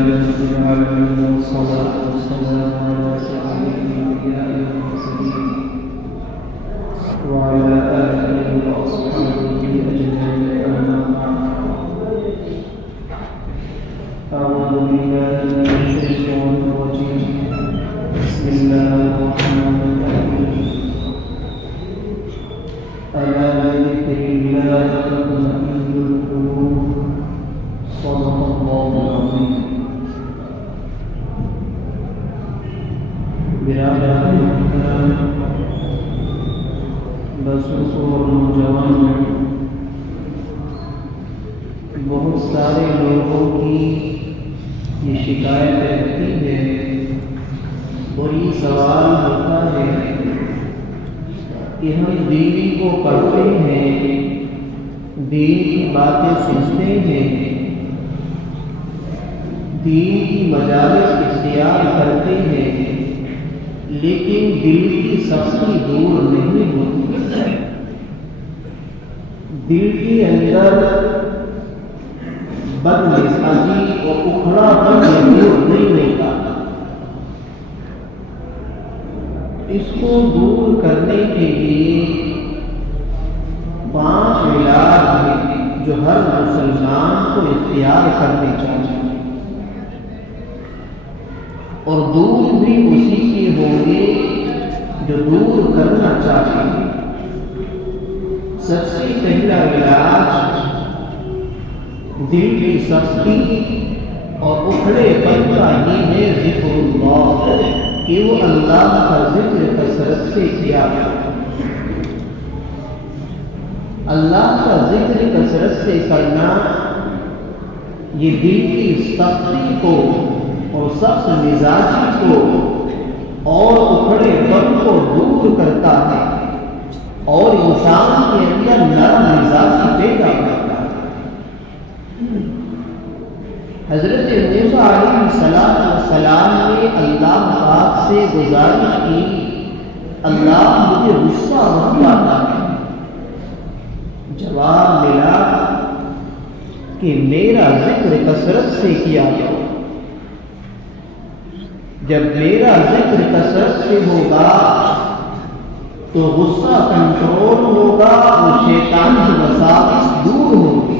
رب العالمين والصلاة والسلام على سيد الأنبياء والمرسلين وعلى آله وأصحابه أجمعين أما بعد. أعوذ بالله من الشيطان الرجيم. بسم الله الرحمن الرحيم. ألا بذكر الله تطمئن القلوب. صدق الله العظيم. برادران محترم، بزرگ اور نوجوان، بہت سارے لوگوں کی یہ شکایت رہتی ہے اور یہ سوال ہوتا ہے کہ ہم دین کو پڑھتے ہیں، دین کی باتیں سنتے ہیں، دین کی مجالس اختیار کرتے ہیں، لیکن دل کی سختی دور نہیں ہوتی، دل کے اندر بدمزاجی اور اکھڑا پن دور نہیں ہوتا۔ اس کو دور کرنے کے لیے 5 علاج ہیں جو ہر مسلمان کو اختیار کرنے چاہیے، اور دور بھی اسی کے ہوں گے جو دور کرنا چاہیے۔ سب سے پہلا علاج دل کی سختی اور اکھڑے پن کا یہ ہے ذکر اللہ، کہ وہ اللہ کا ذکر کثرت سے کیا جائے۔ اللہ کا ذکر کثرت سے کرنا یہ دل کی سختی کو اور سخت مزاجی کو اور اکھڑے پن کو دور کرتا ہے، اور انسان کے اندر نرم مزاجی پیدا کرتا ہے۔ حضرت موسیٰ علیہ السلام نے اللہ پاک سے گزارش کی، اللہ مجھے غصہ مت آتا ہے۔ جواب ملا کہ میرا ذکر کثرت سے کیا جاؤ۔ جب میرا ذکر کثرت سے ہوگا تو غصہ کنٹرول ہوگا اور شیطان کی وساوس دور ہوگی۔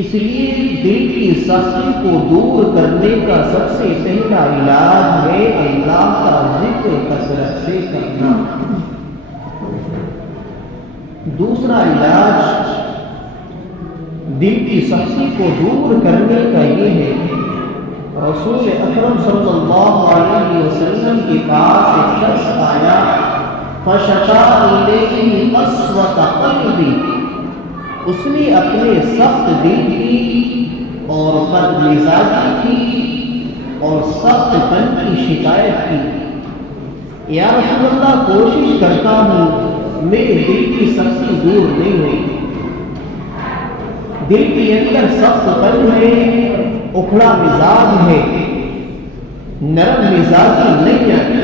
اس لیے دل کی سختی کو دور کرنے کا سب سے پہلا علاج ہے اللہ کا ذکر کثرت سے کرنا۔ دوسرا علاج دل کی سختی کو دور کرنے کا یہ ہے، رسول اکرم صلی اللہ علیہ وسلم کے پاس ایک شخص آیا، فشکا الیہ قسوۃ قلبی، اس نے اپنے سخت دل کی اور بدمزاجی کی اور سخت پن کی شکایت کی۔ یا رسول اللہ، کوشش کرتا ہوں میرے دل کی سختی دور نہیں ہوئی، دل کے اندر سخت پن ہے، اکھڑا مزاج ہے، نرم مزاجی نہیں ہے۔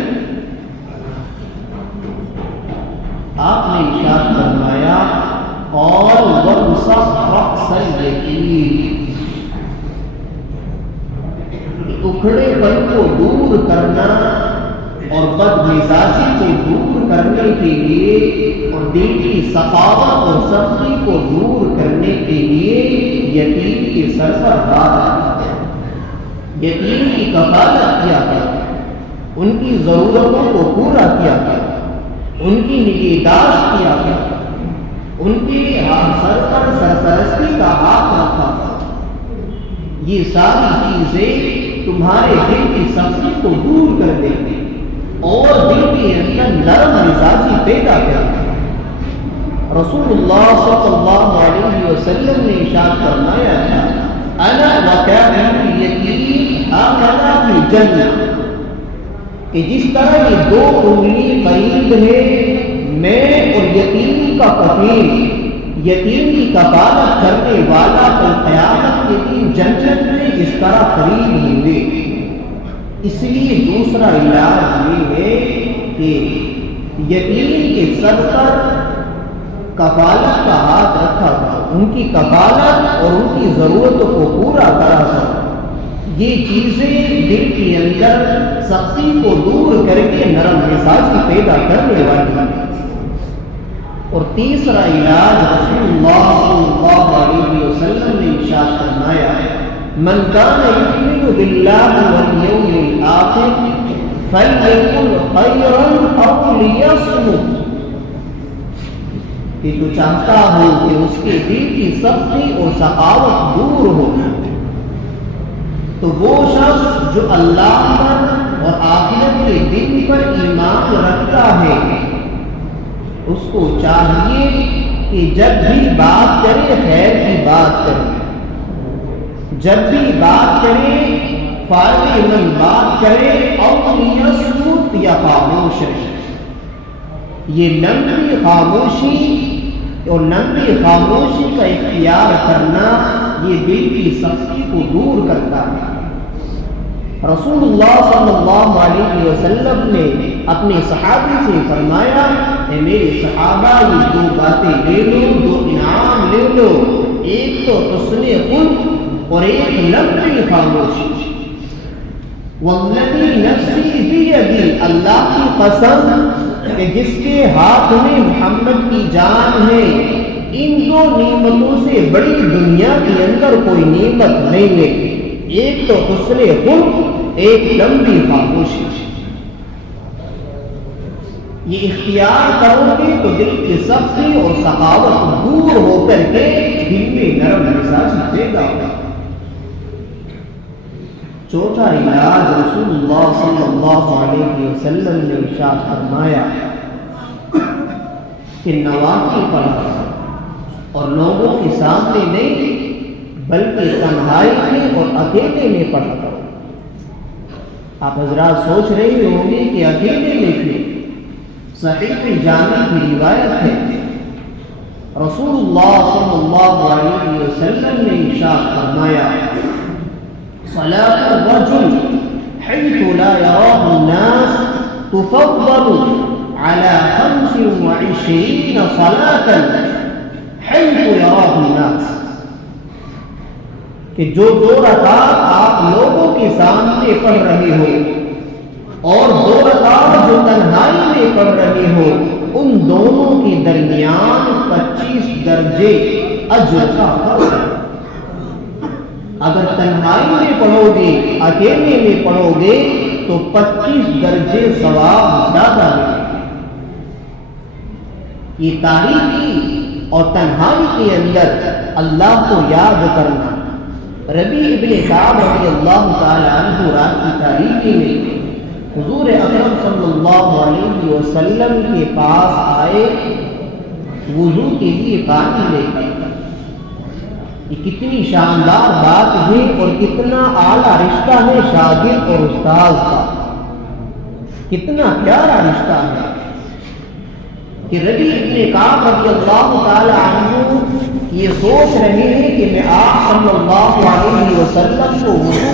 آپ نے ارشاد فرمایا، اور وَانْصَحْ رَأْسَ الْيَتِيمِ، اکھڑے پن کو دور کرنا اور بدمزاجی کو دور کرنے کے لیے اور دل کی سخاوت اور سختی کو دور کرنے کے لیے یتیم کے سر پر ہاتھ، یتیم کی کفالت کیا گیا، ان کی ضرورتوں کو پورا کیا گیا، ان کی نگہداشت کیا گیا، ان کے سر پر سرپرستی کا ہاتھ رکھا گیا۔ یہ ساری چیزیں تمہارے دل کی سختی کو دور کر دیں گے اور دل کے اندر نرم مزاجی پیدا کر دیں۔ رسول اللہ صلی اللہ علیہ وسلم نے ارشاد فرمایا تھا، انا وکافل الیتیم اقرب فی الجنہ، کہ جس طرح یہ 2 انگلی قریب ہے، میں اور یتیم کا کفیل، یتیم کی کفالت کرنے والا کل قیامت کے دن جنت میں اس طرح قریب ہوں گے۔ اس لیے دوسرا علاج یہ ہے کہ یتیم کے سر پر کفالت کا ہاتھ رکھا کرو، ان کی کفالت اور ان کی ضرورتوں کو پورا کرا کرو۔ یہ چیزیں دل کے اندر سختی کو دور کر کے نرم مزاجی پیدا کرنے والی ہیں۔ اور تیسرا علاج رسول اللہ صلی اللہ علیہ وسلم نے ارشاد فرمایا، من کان یؤمن باللہ والیوم الآخر فلیقل خیرا او لیصمت، کہ تو چاہتا ہو کہ اس کے دل کی سختی اور سخاوت دور ہو، تو وہ شخص جو اللہ پر اور آخرت کے دن پر ایمان رکھتا ہے، اس کو چاہیے کہ جب بھی بات کرے خیر کی بات کرے، جب بھی بات کرے فائدہ مند بات کرے، اور یصمت یا خاموش رہے۔ یہ لمبی خاموشی اور لمبی خاموشی کا اختیار کرنا یہ دل کی سختی کو دور کرتا ہے۔ رسول اللہ صلی اللہ علیہ وسلم نے اپنے صحابی سے فرمایا، اے میرے صحابہ، یہ دو باتیں لے لو، دو انعام لے لو، ایک تو حسن خلق اور ایک لمبی خاموشی۔ والذی نفسی بیدی، اللہ کی قسم کہ جس کے ہاتھ میں محمد کی جان ہے، ان دو نعمتوں سے بڑی دنیا کے اندر کوئی نعمت نہیں ہے، ایک تو حسن خلق، ایک لمبی خاموشی۔ یہ اختیار کرو گے تو دل کی سختی اور سخاوت دور ہو کر کے دل میں نرم مزاجی پیدا ہوگا۔ چوتھا علاج رسول اللہ صلی اللہ علیہ وسلم نے ارشاد فرمایا کہ نوافل پڑھا اور لوگوں کے سامنے نہیں بلکہ تنہائی میں اور اکیلے میں پڑھا کرو۔ آپ حضرات سوچ رہے ہوں گے کہ اکیلے میں کیوں؟ صحیح جامع کی روایت ہے، رسول اللہ صلی اللہ علیہ وسلم نے ارشاد فرمایا، صلاة الرجل حيث لا يراه الناس تفضل على 25 صلاة حيث يراه الناس، کہ جو دو رکعت آپ لوگوں کے سامنے پڑھ رہے ہو اور دو رکعت جو تنہائی میں پڑھ رہے ہو، ان دونوں کے درمیان 25 درجے اجر کا فرق ہے۔ اگر تنہائی میں پڑھو گے، اکیلے میں پڑھو گے تو 25 درجے ثواب زیادہ ملے۔ یہ تاریکی اور تنہائی کے اندر اللہ کو یاد کرنا۔ ربیع ابن کعب رضی اللہ تعالی عنہ رات کی تاریکی میں حضور اکرم صلی اللہ علیہ وسلم کے پاس آئے وضو کے لیے پانی لے کر۔ یہ کتنی شاندار بات ہے اور کتنا اعلیٰ رشتہ ہے شاگرد اور استاذ کا، کتنا پیارا رشتہ ہے کہ ربیع ابن کعب رضی اللہ تعالی عنہ یہ سوچ رہے ہیں کہ میں آپ صلی اللہ علیہ وسلم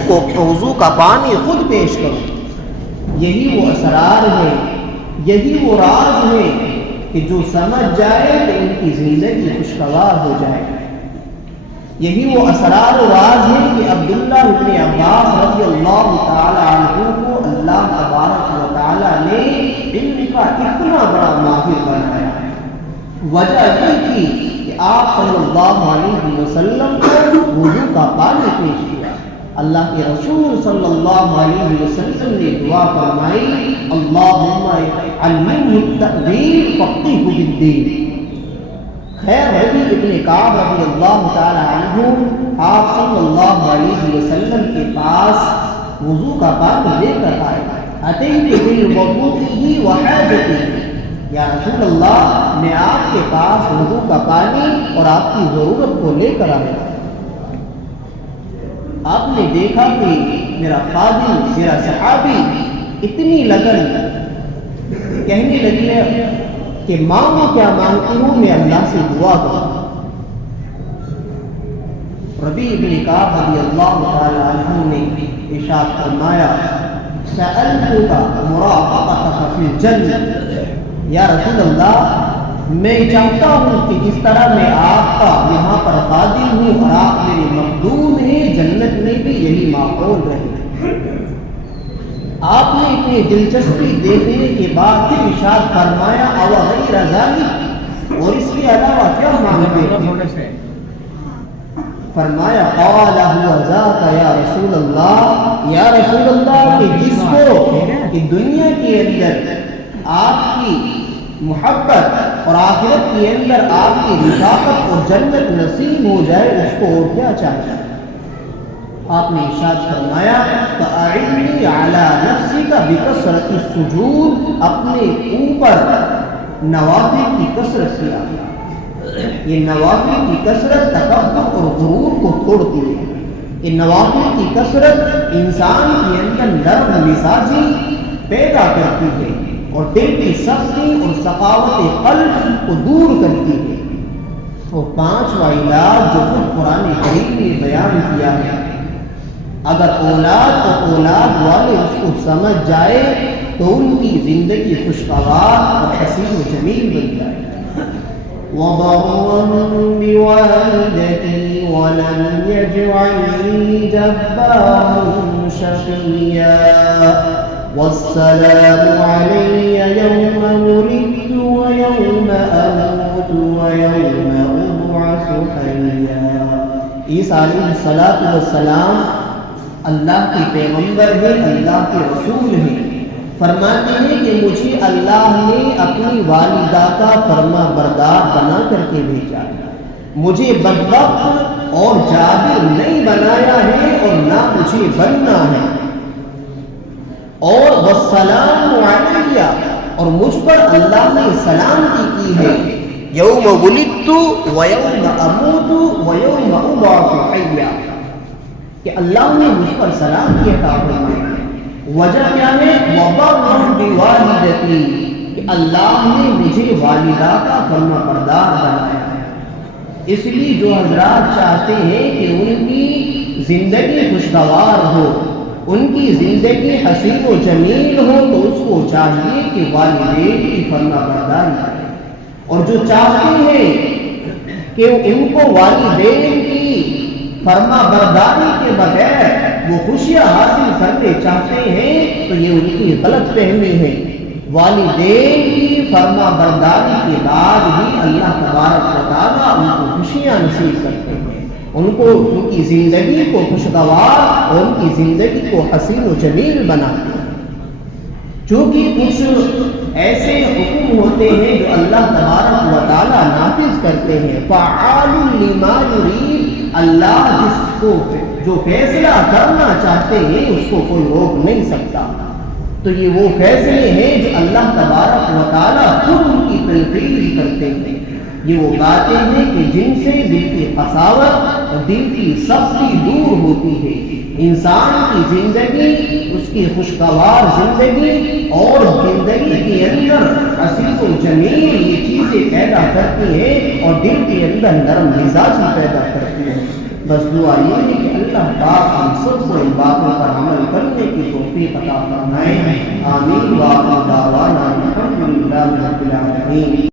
کو وضو کا پانی خود پیش کروں۔ یہی وہ اسرار ہے، یہی وہ راز ہے کہ جو سمجھ جائے تو ان کی زندگی خوشگوار ہو جائے۔ یہی وہ اسرار و راز ہے کہ عبداللہ بن عباس رضی اللہ تعالی عنہ کو اللہ تبارک و تعالی نے علم کا اتنا بڑا ماہر بنایا۔ وجہ یہ تھی کہ آپ صلی اللہ علیہ وسلم کو وضو کا پانی پیش کیا۔ اللہ کے رسول صلی اللہ علیہ وسلم نے دعا فرمائی، اللہم علمہ التأویل فقہہ فی الدین۔ خیر ربیع ابن کعب رضی اللہ تعالی عنہ آپ صلی اللہ علیہ وسلم کے پاس وضو کا پانی لے کر آئے۔ اتیت بالوضوء وحاجتہ، یا رسول اللہ میں آپ کے پاس وضو کا پانی اور آپ کی ضرورت کو لے کر آیا۔ آپ نے دیکھا کہ میرا خادم، میرا صحابی اتنی لگن کہنے لگے کہ مانگو کیا مانگتی ہوں، میں اللہ سے دعا کروں۔ ربیع بن کعب رضی اللہ تعالی عنہ نے ارشاد فرمایا، سألتک مرافقتک فی الجنہ، یا رسول اللہ میں چاہتا ہوں کہ جس طرح میں آپ کا یہاں پر خادم ہوں اور آپ میرے مخدوم ہیں، جنت میں بھی یہی ماحول رہے۔ آپ نے اتنی دلچسپی دیکھنے کے بعد پھر ارشاد فرمایا اَوَغَيْرَ ذَلِكَ، اور اس کے علاوہ کیا مانگتے ہیں؟ فرمایا قَالَ هُوَ ذَاكَ یا رسول اللہ، یا رسول اللہ، کہ جس کو کہ دنیا کے اندر آپ کی محبت اور آخرت کے اندر آپ کی رفاقت اور جنت نصیب ہو جائے، اس کو اور کیا چاہیے؟ آپ نے ارشاد فرمایا فَأَعِنِّي عَلَى نَفْسِكَ بِكَثْرَةِ السُّجُودِ، اپنے اوپر نوافل کی کثرت کیا۔ یہ نوافل کی کثرت تکبر اور غرور کو توڑتی ہے۔ یہ نوافل کی کثرت انسان کے اندر نرم مزاجی پیدا کرتی ہے اور دل کی سختی اور سخاوت قلب کو دور کرتی ہے۔ اور پانچواں علاج جو خود قرآن کریم نے بیان کیا ہے، اگر اولاد اور اولاد والے اس کو سمجھ جائے تو ان کی زندگی خوشگوار اور حسین و جمیل بن جائے۔ وَبَرًّا بِوَالِدَتِي وَلَمْ يَجْعَلْنِي جَبَّارًا شَقِيًّا وَالسَّلَامُ عَلَيَّ يَوْمَ وُلِدتُّ وَيَوْمَ أَمُوتُ وَيَوْمَ أُبْعَثُ حَيًّا۔ عیسیٰ علیہ السلام اللہ کے پیغمبر ہیں، اللہ کے رسول ہیں۔ فرماتے ہیں کہ مجھے اللہ نے اپنی والدہ کا فرما بردار بنا کر کے بھیجا، مجھے بدبخت اور جابر نہیں بنایا ہے اور نہ مجھے بننا ہے۔ اور والسلام علیہ، اور مجھ پر اللہ نے سلامتی کی ہے، یوم ولدت ویوم اموت ویوم ابعث حیا، کہ اللہ نے مجھ پر سلامتی عطا فرمائی۔ وجہ کیا ہے؟ وَبَرًّا بِوَالِدَتِي، کہ اللہ نے مجھے والدہ کا فرما بردار بنایا ہے۔ اس لیے جو حضرات چاہتے ہیں کہ ان کی زندگی خوشگوار ہو، ان کی زندگی حسین و جمیل ہو، تو اس کو چاہیے کہ والدین کی فرما برداری کرے۔ اور جو چاہتے ہیں کہ ان کو والدین کی فرما برداری کے بغیر وہ خوشیاں حاصل کرنے چاہتے ہیں، تو یہ ان کی غلط فہمی ہے۔ والدین کی فرما برداری کے بعد ہی اللہ تبارک و تعالیٰ ان کو خوشیاں نصیب کرتے ہیں، ان کو ان کی زندگی کو خوشگوار اور ان کی زندگی کو حسین و جمیل بناتے ہیں۔ چونکہ کچھ ایسے حکم ہوتے ہیں جو اللہ تبارک و تعالیٰ نافذ کرتے ہیں، فعال لما یرید، اللہ جس کو جو فیصلہ کرنا چاہتے ہیں اس کو کوئی روک نہیں سکتا۔ تو یہ وہ فیصلے ہیں جو اللہ تبارک و تعالیٰ خود ان کی تنفیذ کرتے ہیں۔ یہ وہ باتیں ہیں کہ جن سے دل کی قساوت اور دل کی سختی دور ہوتی ہے۔ انسان کی زندگی، اس کی خوشگوار زندگی اور زندگی کے اندر حسین و جمیل یہ چیزیں پیدا کرتی ہیں اور دل کے اندر نرم مزاجی پیدا کرتی ہیں۔ بس دعا یہ ہے کہ اللہ پاک ہم سب کو ان باتوں پر عمل کرنے کی توفیق عطا فرمائے۔ آمین۔ وآخر دعوانا الحمدللہ رب العالمین۔